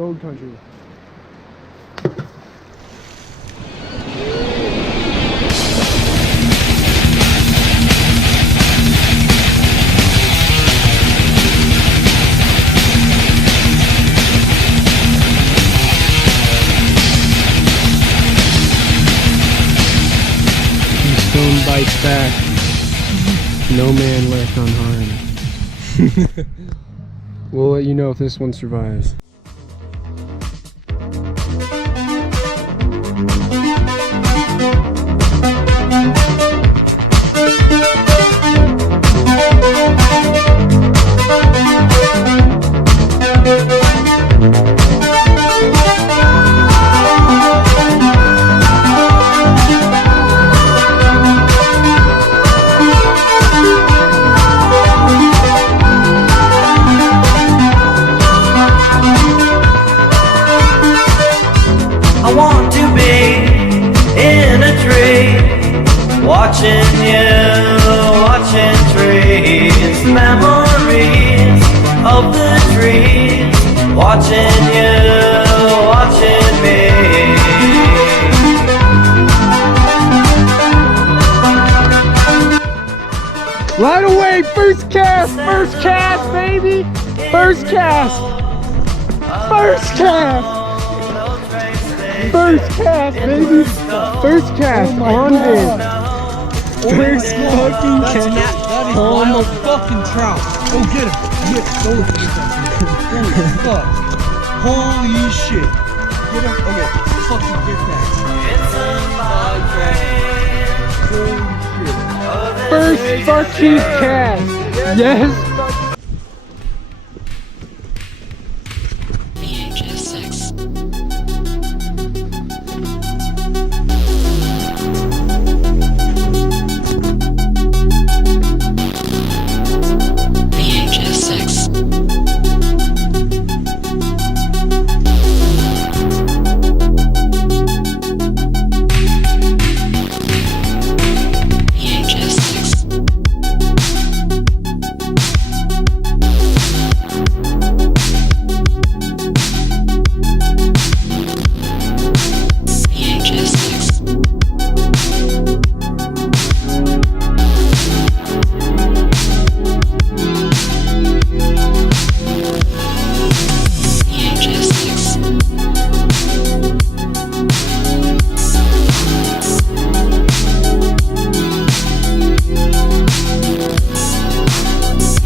Gold country. Stone bites back. No man left unharmed. We'll let you know if this one survives. I want to be in a tree, watching you, watching trees, memories of the trees, watching you, watching me. Right away, first cast, baby! First cast! First cast! First cast, baby! First cast on vid. First fucking cast on the fucking trout. Oh, get him. Go look at holy fuck. Holy shit. Get him. Okay, fucking get that. Holy shit. First fucking cast. Yes. VHS Sex. VHS Sex. VHS Sex. VHS Sex. VHS Sex.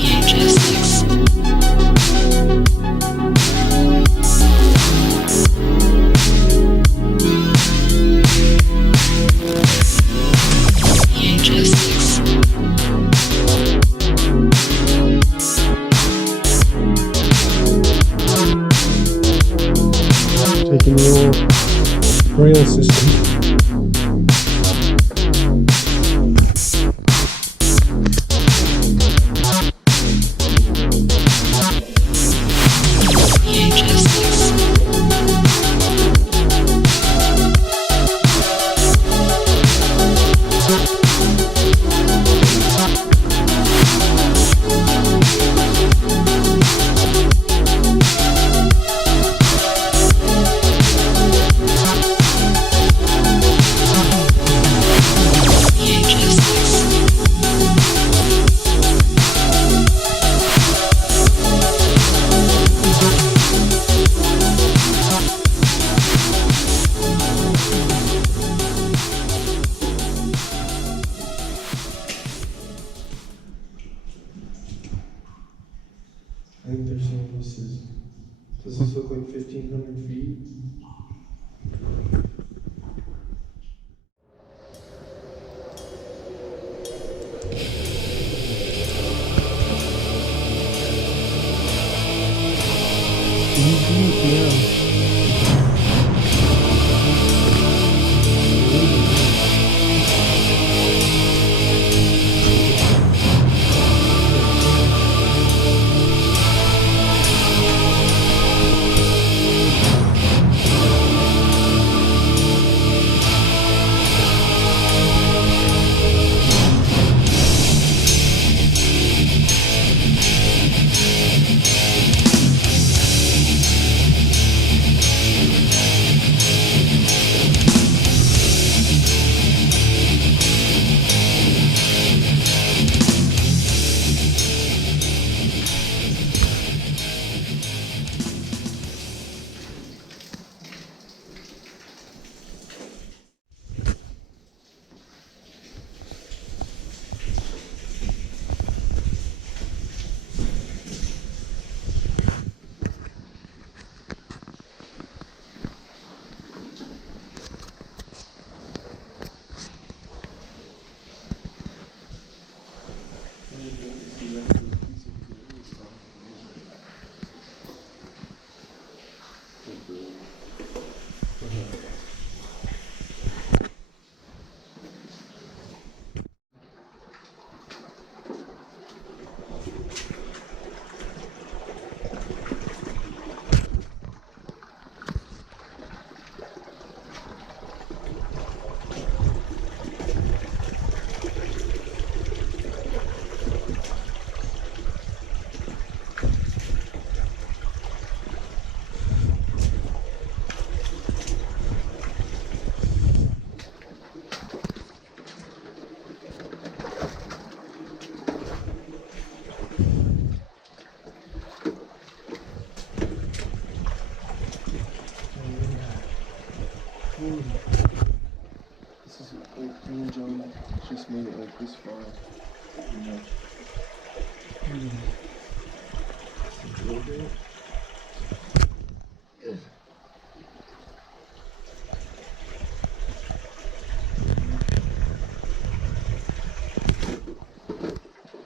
VHS Sex. VHS Sex. Taking the old rail system. VHS Sex. VHS Sex. I think they're saying this is, does this look like 1,500 feet? Just made it like this far. Pretty much. A little bit.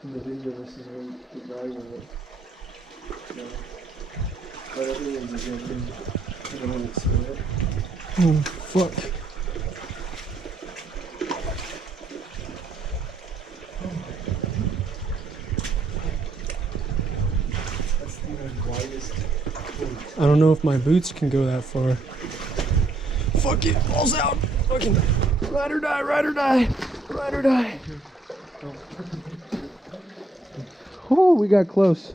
In the video, this is where the guy went. Yeah. But everyone's again. I don't want to split. Oh, fuck. That's the widest point. I don't know if my boots can go that far. Fuck it, balls out. Fucking ride or die, ride or die, ride or die. Oh, we got close.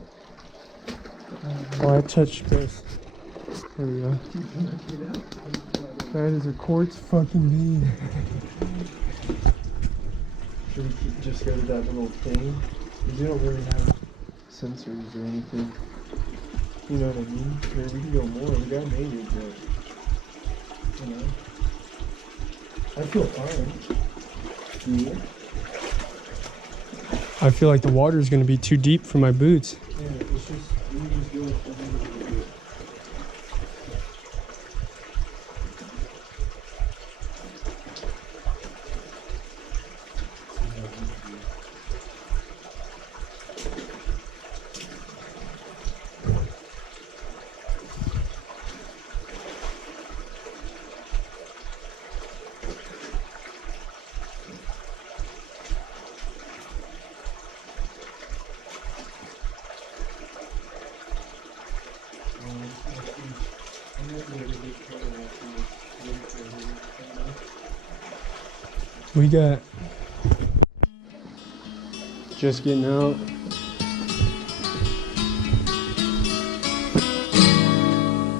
Oh, I touched this. There we go. That is a quartz fucking bean. Should we just go to that little thing? Because they don't really have sensors or anything. You know what I mean? Maybe we can go more. The guy made it, but you know. I feel fine. Yeah. I feel like the water is going to be too deep for my boots. Yeah, it's just we just do it for a little bit. We got just getting out.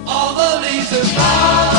All the leaves are gone.